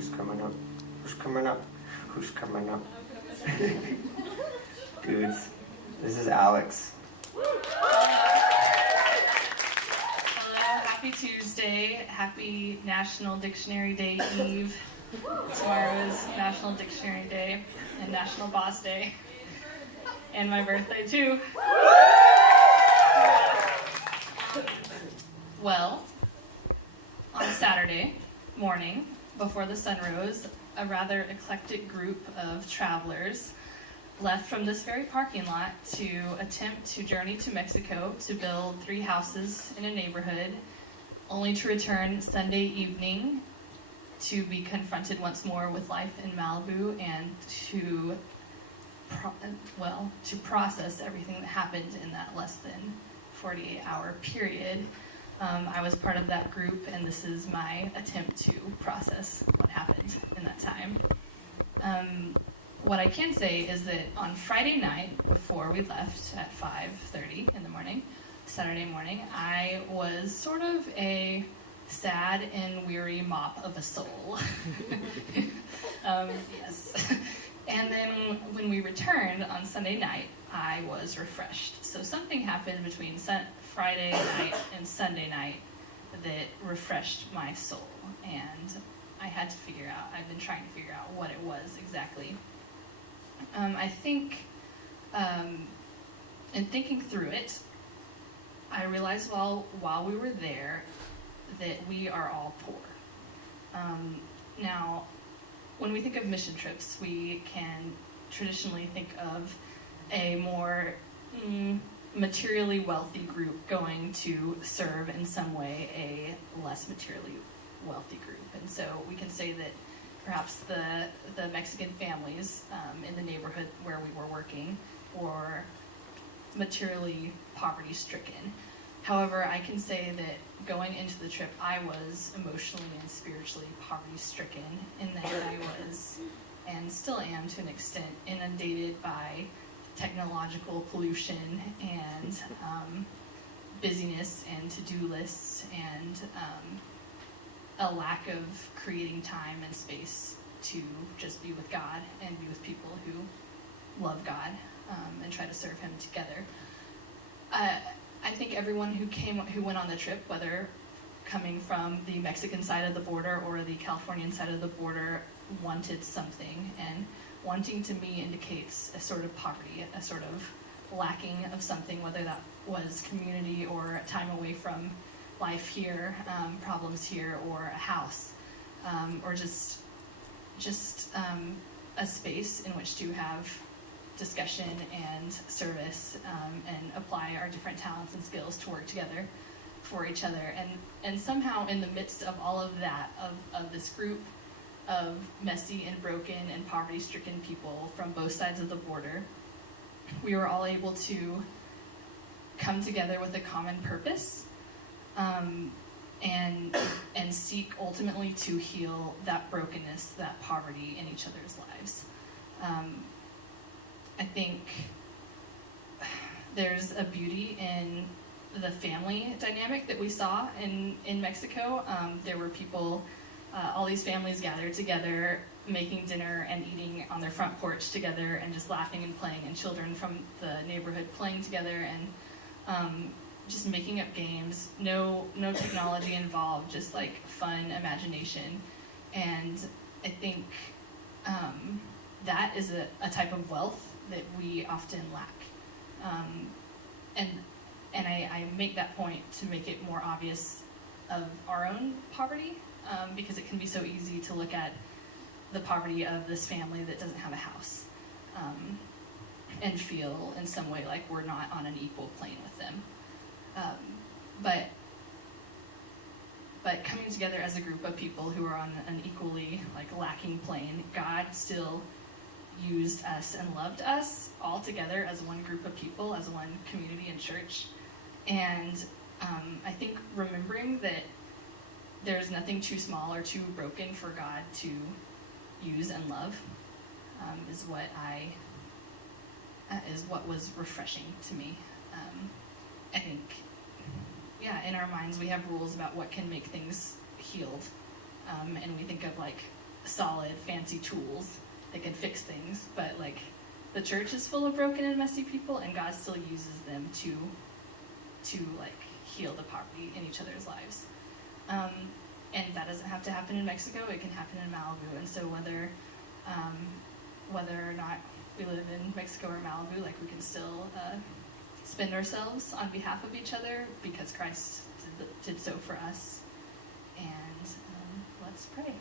Who's coming up? Who's coming up? Who's coming up? Dudes, this is Alex. Hello, happy Tuesday. Happy National Dictionary Day Eve. Tomorrow is National Dictionary Day and National Boss Day. And my birthday too. Well, on Saturday morning, before the sun rose, a rather eclectic group of travelers left from this very parking lot to attempt to journey to Mexico to build 3 houses in a neighborhood, only to return Sunday evening to be confronted once more with life in Malibu and to process everything that happened in that less than 48-hour period. I was part of that group, and this is my attempt to process what happened in that time. What I can say is that on Friday night, before we left at 5:30 in the morning, Saturday morning, I was sort of a sad and weary mop of a soul. Yes. And then when we returned on Sunday night, I was refreshed. So something happened between Friday night and Sunday night that refreshed my soul. And I had to I've been trying to figure out what it was exactly. I think, in thinking through it, I realized while we were there that we are all poor. Now, when we think of mission trips, we can traditionally think of a more materially wealthy group going to serve in some way a less materially wealthy group. And so we can say that perhaps the Mexican families in the neighborhood where we were working were materially poverty-stricken. However, I can say that going into the trip, I was emotionally and spiritually poverty-stricken in that I was, and still am to an extent, inundated by technological pollution and busyness and to-do lists and a lack of creating time and space to just be with God and be with people who love God and try to serve Him together. I think everyone who went on the trip, whether coming from the Mexican side of the border or the Californian side of the border, wanted something, and wanting to me indicates a sort of poverty, a sort of lacking of something, whether that was community or time away from life here, problems here, or a house, or just a space in which to have discussion and service and apply our different talents and skills to work together for each other. And somehow in the midst of all of that, of this group of messy and broken and poverty-stricken people from both sides of the border, we were all able to come together with a common purpose and seek ultimately to heal that brokenness, that poverty in each other's lives. I think there's a beauty in the family dynamic that we saw in Mexico. There were people, all these families gathered together, making dinner and eating on their front porch together and just laughing and playing, and children from the neighborhood playing together and just making up games, no technology involved, just like fun imagination. And I think that is a type of wealth that we often lack. And I make that point to make it more obvious of our own poverty, because it can be so easy to look at the poverty of this family that doesn't have a house and feel in some way like we're not on an equal plane with them. But coming together as a group of people who are on an equally lacking plane, God still used us and loved us all together as one group of people, as one community and church. And I think remembering that there's nothing too small or too broken for God to use and love is what was refreshing to me. I think, in our minds we have rules about what can make things healed, and we think of solid, fancy tools that can fix things, but like the church is full of broken and messy people, and God still uses them to like heal the poverty in each other's lives. And that doesn't have to happen in Mexico; it can happen in Malibu. And so whether or not we live in Mexico or Malibu, like we can still spend ourselves on behalf of each other because Christ did so for us. And let's pray.